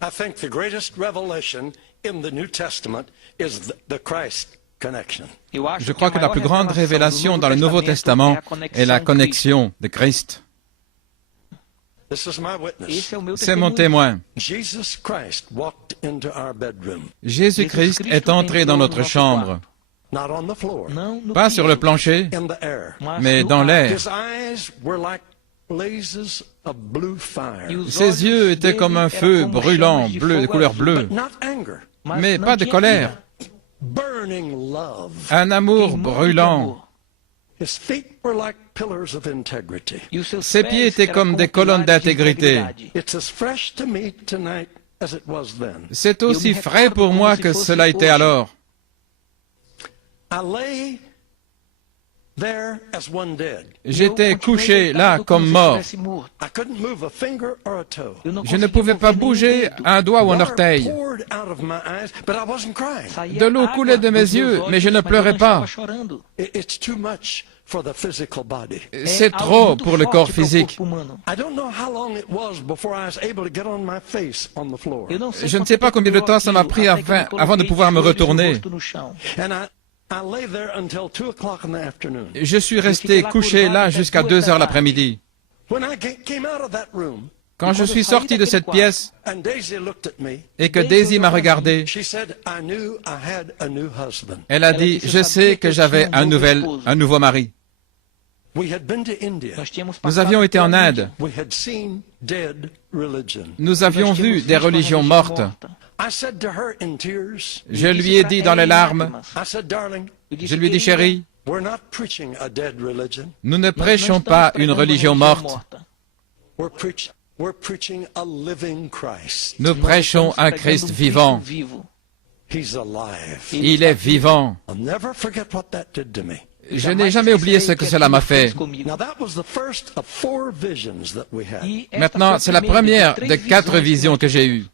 I think the greatest revelation in the New Testament is the Christ connection. Je crois que la plus grande révélation dans le Nouveau Testament est la connexion de Christ. This is my witness. C'est mon témoin. Jesus Christ walked into our bedroom, Jésus-Christ est entré dans notre chambre, not on the floor, pas sur le plancher, in the air. mais dans l'air. His eyes were like blazes of blue fire, Ses yeux étaient comme un feu brûlant, bleu, de couleur bleue, but not anger, mais pas de colère, burning love. un amour brûlant. His feet were like pillars of integrity. Ses pieds étaient comme des colonnes d'intégrité. It's as fresh to me tonight as it was then. C'est aussi frais pour moi que cela était alors. I lay there as one dead. J'étais couché là comme mort. I couldn't move a finger or a toe. Je ne pouvais pas bouger un doigt ou un orteil. Water poured out of my eyes, but I wasn't crying. De l'eau coulait de mes yeux, mais je ne pleurais pas. It's too much for the physical body. C'est trop pour le corps physique. I don't know how long it was before I was able to get on my face on the floor. Je ne sais pas combien de temps ça m'a pris avant de pouvoir me retourner. And I lay there until 2 o'clock in the afternoon. Je suis resté couché là jusqu'à 2 heures l'après-midi. When I came out of that room, Quand je suis sorti de cette pièce and Daisy looked at me, et que Daisy m'a regardé, she said, I knew I had a new husband. elle a dit, je sais que j'avais un nouveau mari. We had been to India. Nous avions été en Inde. We had seen dead religion. Nous avions vu des religions mortes. I said to her in tears, Je lui ai dit dans les larmes, I said, darling, je lui ai dit, chérie, we're not preaching a dead religion. nous ne prêchons pas une religion morte. We're preaching a living Christ. Nous prêchons un Christ vivant. He's alive. Il est vivant. I'll never forget what that did to me. Je n'ai jamais oublié ce que cela m'a fait. Now that was the first of 4 visions that we had. Maintenant, c'est la première de 4 visions que j'ai eues.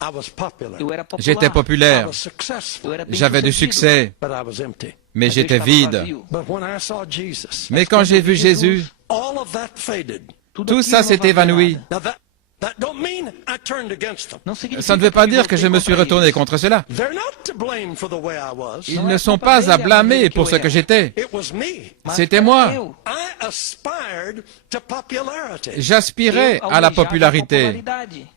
I was popular. J'étais I populaire, was successful, j'avais du succès, but I was empty. mais j'étais vide. But when I saw Jesus, Mais quand j'ai vu Jésus, all of that faded. tout ça s'est évanoui. Now that don't mean I turned against them. Ça ne veut pas dire que je me suis retourné contre cela. They're not to blame for the way I was. Ils ne sont pas à blâmer pour ce que j'étais. It was me. C'était moi. I aspired to popularity. J'aspirais à la popularité.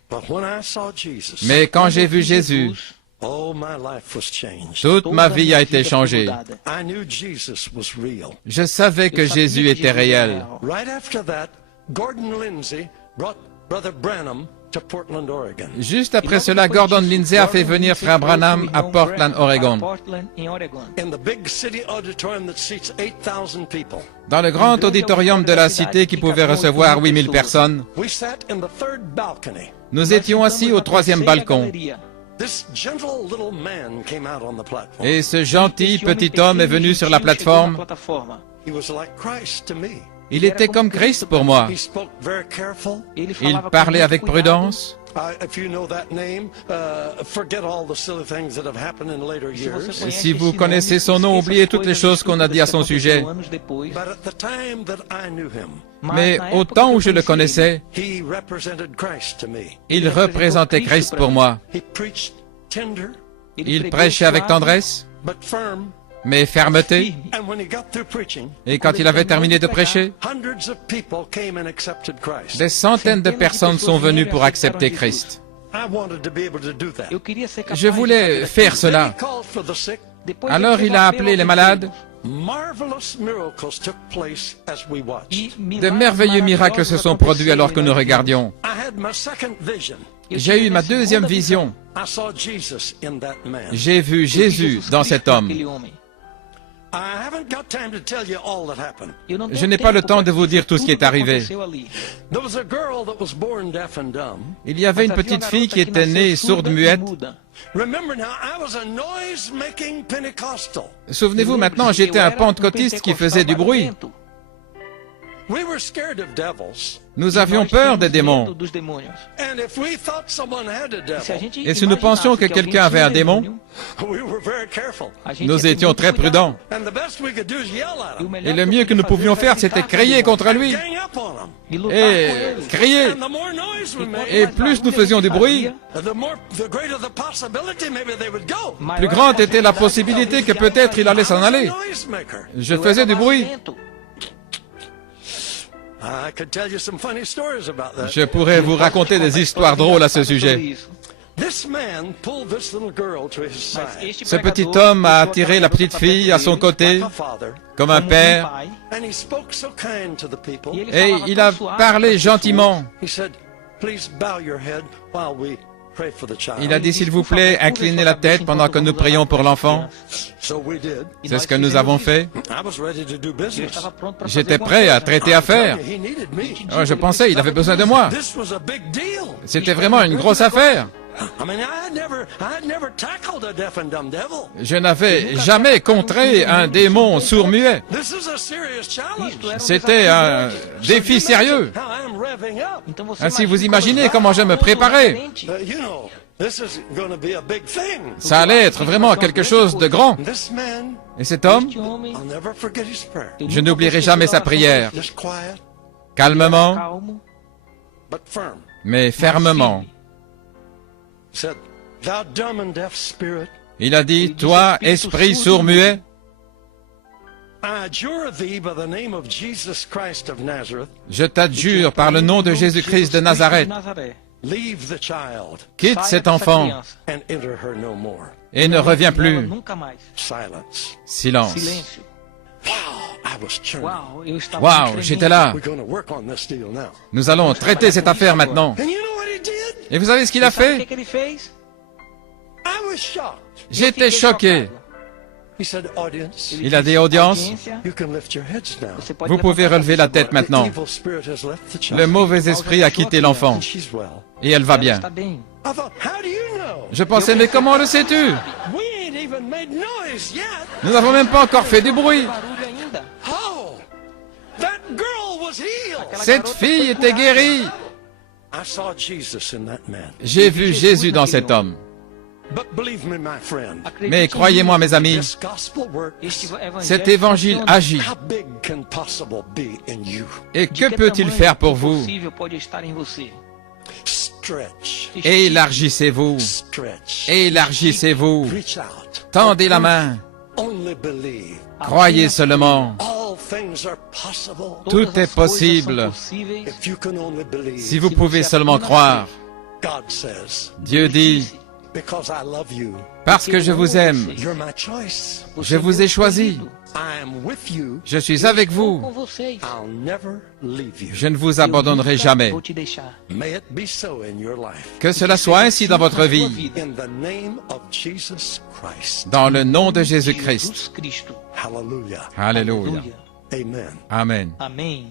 But when I saw Jesus, Mais quand j'ai vu Jésus, oh, my life was changed. toute ma vie a été changée. I knew Jesus was real. Je savais que Jésus était réel. Right after that, Gordon Lindsay brought Brother Branham to Portland, Oregon. Juste après cela, Gordon Lindsay a fait venir Frère Branham à Portland, Oregon. In the big city auditorium that seats 8,000 people. Dans le grand auditorium de la cité qui pouvait recevoir 8000 personnes, We sat in the third balcony. nous étions assis au 3e balcon. This gentle little man came out on the platform. Et ce gentil petit homme est venu sur la plateforme. He was like Christ to me. Il était comme Christ pour moi. He spoke very careful. Il parlait avec prudence. If you know that name, forget all the silly things that have happened in later years. Si vous connaissez son nom, oubliez toutes les choses qu'on a dit à son sujet. But at the time that I knew him, Mais au temps où je le connaissais, he represented Christ to me. il représentait Christ pour moi. He preached tender Il prêchait avec tendresse, but firm. mais fermeté. And when he got through preaching, Et quand il avait terminé de prêcher, hundreds of people came and accepted Christ. des centaines de personnes sont venues pour accepter Christ. I wanted to be able to do that. Je voulais faire cela. He called for the sick. Alors il a appelé les malades. Marvelous miracles took place as we watched. De merveilleux miracles se sont produits alors que nous regardions. I had my second vision. J'ai eu ma deuxième vision. I saw Jesus in that man. J'ai vu Jésus dans cet homme. I haven't got time to tell you all that happened. Je n'ai pas le temps de vous dire tout ce qui est arrivé. There was a girl that was born deaf and dumb. Il y avait une petite fille qui était née sourde-muette. Remember now, I was a noise-making Pentecostal. Souvenez-vous maintenant, j'étais un pentecôtiste qui faisait du bruit. We were scared of devils. Nous avions peur des démons. Dos demônios. And if we thought someone had a E se a devil, gente Et si nous pensions que imaginasse alguém quelqu'un avait tinha un démon, demônio, we were very careful. a gente nous ia ter étions muito très cuidado. prudents. And the best we could do is yell at E o them. melhor Et le mieux que nous podia pouvions fazer faire, era c'était gritar crier com contre lui. Gang up on them. ele, e lutar Et com ele. crier. And the more noise we made, Et plus nous faisions du bruit, the greater the possibility maybe they would go. plus grande était la possibilité que peut-être il allait s'en aller. Noisemaker. Je faisais du bruit. I could tell you some funny stories about that. Je pourrais vous raconter des histoires drôles à ce sujet. This man pulled this little girl to his side. Ce petit homme a attiré la petite fille à son côté, Like a father, comme un père, and he spoke so kind to the people. et il a parlé gentiment. He said, "Please bow your head while we pray for the child." Il a dit, s'il vous plaît, inclinez la tête pendant que nous prions pour l'enfant. So we did. C'est ce que nous avons fait. I was ready to do business. J'étais prêt à traiter affaire. He needed me. Oh, je pensais, il avait besoin de moi. This was a big deal. C'était vraiment une grosse affaire. I mean, I had never tackled a deaf and dumb devil. Je n'avais jamais contré un démon sourd-muet. This is a serious challenge. C'était un défi sérieux. How I'm revving up. Ainsi, vous imaginez comment je me préparais. You know, this is going to be a big thing. Ça allait être vraiment quelque chose de grand. This man, Et cet homme, I'll never forget his prayer. je n'oublierai jamais sa prière. Just quiet, Calmement, Calmo, but firm. mais fermement. He said, "Thou dumb and deaf spirit, Il a dit, toi, esprit sourd-muet, I adjure thee by the name of Jesus Christ of Nazareth, je t'adjure par le nom de Jésus-Christ de Nazareth, Nazaré. leave the child quitte Saia cet dessa enfant criança. and enter her no more." et ne reviens plus. Nunca mais. Silence. Silence. Silêncio. Wow, I was churning. Uau, eu estava Waouh, tremendo. j'étais là. We're going to work on this deal now. Nous allons traiter cette affaire maintenant. And you know what he did? Et vous savez ce qu'il a Sabe o fait? que ele fez? I was shocked. J'étais choqué. He said, "Audience, Il a dit, audience, Audiência, you can lift your heads now. você pode vous pouvez levantar relever la sua tête cabeça. maintenant. The evil spirit has left the child. Le mauvais esprit a quitté l'enfant And she's well. et elle va Ela bien. está bem. I thought, how do you know? Je pensais, mais comment le sais-tu? We ain't even made noise yet. Nous n'avons même pas encore fait du bruit. Barulho ainda. Oh, that girl was healed. Cette fille était guérie. I saw Jesus in that man. J'ai vu Jésus dans cet homme. But believe me, my friend, Acredite Mais em croyez-moi, mim, mes amis, this gospel works. este evangelho cet évangile funciona. agit. How big can possible be in you? Et De que que peut-il tamanho faire pour vous? impossível pode estar em você? Stretch, Élargissez-vous. stretch. Élargissez-vous. Reach out. Tendez la main. Only believe. Croyez seulement. All things are possible Tout Todas est as coisas possible. são possíveis if you can only believe. Si vous pouvez seulement croire. God says, Dieu dit, because I love you, parce que je vous aime, you're my choice. je vous ai choisi. I am with you. Je suis avec com vous. vocês. I'll never leave you. Je ne vous abandonnerai jamais. Vou te deixar. May it be so in your life. Que cela soit ainsi dans votre vie. In the name of Jesus Christ. Dans le nom de Jésus-Christ. Jesus Cristo. Hallelujah. Alléluia. Amen. Amen. Amém.